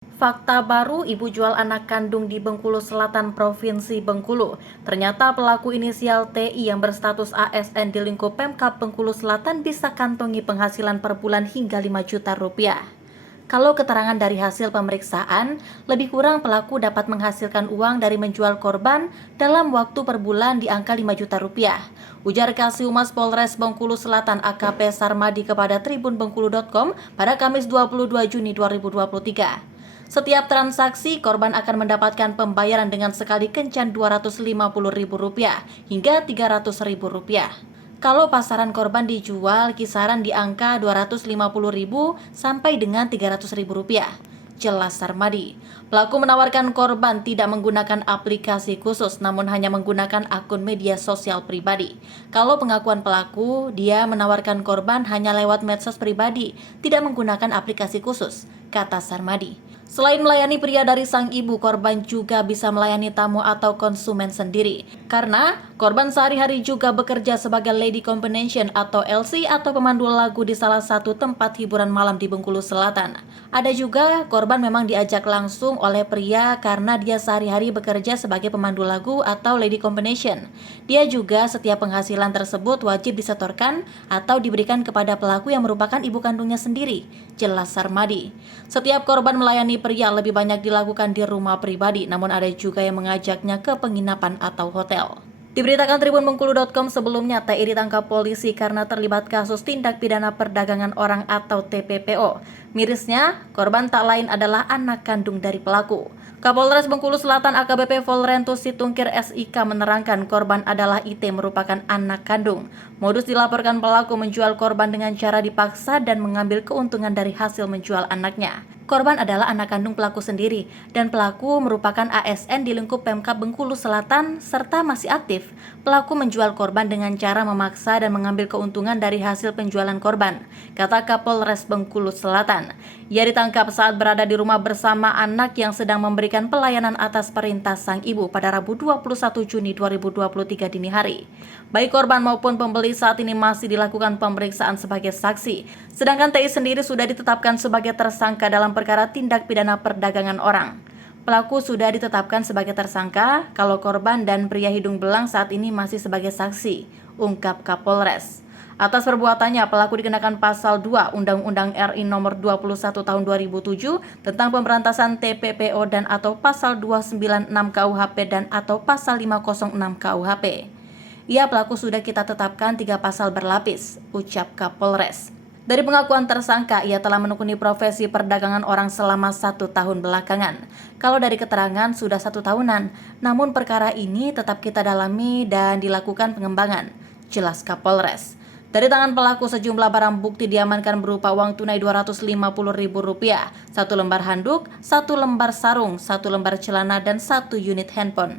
Fakta baru, ibu jual anak kandung di Bengkulu Selatan, Provinsi Bengkulu. Ternyata pelaku inisial TI yang berstatus ASN di lingkup Pemkab Bengkulu Selatan bisa kantongi penghasilan per bulan hingga 5 juta rupiah. Kalau keterangan dari hasil pemeriksaan, lebih kurang pelaku dapat menghasilkan uang dari menjual korban dalam waktu per bulan di angka 5 juta rupiah. Ujar Kasihumas Polres Bengkulu Selatan AKP Sarmadi kepada tribunbengkulu.com pada Kamis 22 Juni 2023. Setiap transaksi, korban akan mendapatkan pembayaran dengan sekali kencan Rp250.000 hingga Rp300.000. Kalau pasaran korban dijual kisaran di angka Rp250.000 sampai dengan Rp300.000. Jelas Sarmadi. Pelaku menawarkan korban tidak menggunakan aplikasi khusus, namun hanya menggunakan akun media sosial pribadi. Kalau pengakuan pelaku, dia menawarkan korban hanya lewat medsos pribadi, tidak menggunakan aplikasi khusus, kata Sarmadi. Selain melayani pria dari sang ibu, korban juga bisa melayani tamu atau konsumen sendiri. Karena korban sehari-hari juga bekerja sebagai lady combination atau LC atau pemandu lagu di salah satu tempat hiburan malam di Bengkulu Selatan. Ada juga korban memang diajak langsung oleh pria karena dia sehari-hari bekerja sebagai pemandu lagu atau lady combination. Dia juga setiap penghasilan tersebut wajib disetorkan atau diberikan kepada pelaku yang merupakan ibu kandungnya sendiri, jelas Sarmadi. Setiap korban melayani pria lebih banyak dilakukan di rumah pribadi, namun ada juga yang mengajaknya ke penginapan atau hotel. Diberitakan tribunbengkulu.com sebelumnya, TI ditangkap polisi karena terlibat kasus tindak pidana perdagangan orang atau TPPO. Mirisnya, korban tak lain adalah anak kandung dari pelaku. Kapolres Bengkulu Selatan AKBP Volrentus Situngkir SIK menerangkan korban adalah IT merupakan anak kandung. Modus dilaporkan pelaku menjual korban dengan cara dipaksa dan mengambil keuntungan dari hasil menjual anaknya. Korban adalah anak kandung pelaku sendiri dan pelaku merupakan ASN di lingkup Pemkab Bengkulu Selatan serta masih aktif. Pelaku menjual korban dengan cara memaksa dan mengambil keuntungan dari hasil penjualan korban, kata Kapolres Bengkulu Selatan. Ia ditangkap saat berada di rumah bersama anak yang sedang memberikan pelayanan atas perintah sang ibu pada Rabu 21 Juni 2023 dini hari. Baik korban maupun pembeli saat ini masih dilakukan pemeriksaan sebagai saksi, sedangkan TI sendiri sudah ditetapkan sebagai tersangka dalam perkara tindak pidana perdagangan orang. Pelaku sudah ditetapkan sebagai tersangka, kalau korban dan pria hidung belang saat ini masih sebagai saksi, ungkap Kapolres. Atas perbuatannya, pelaku dikenakan pasal 2 Undang-Undang RI Nomor 21 Tahun 2007 tentang pemberantasan TPPO dan atau pasal 296 KUHP dan atau pasal 506 KUHP. Ia pelaku sudah kita tetapkan 3 pasal berlapis, ucap Kapolres. Dari pengakuan tersangka, ia telah menekuni profesi perdagangan orang selama 1 tahun belakangan. Kalau dari keterangan sudah 1 tahunan, namun perkara ini tetap kita dalami dan dilakukan pengembangan, jelas Kapolres. Dari tangan pelaku sejumlah barang bukti diamankan berupa uang tunai Rp250.000, 1 lembar handuk, 1 lembar sarung, 1 lembar celana, dan 1 unit handphone.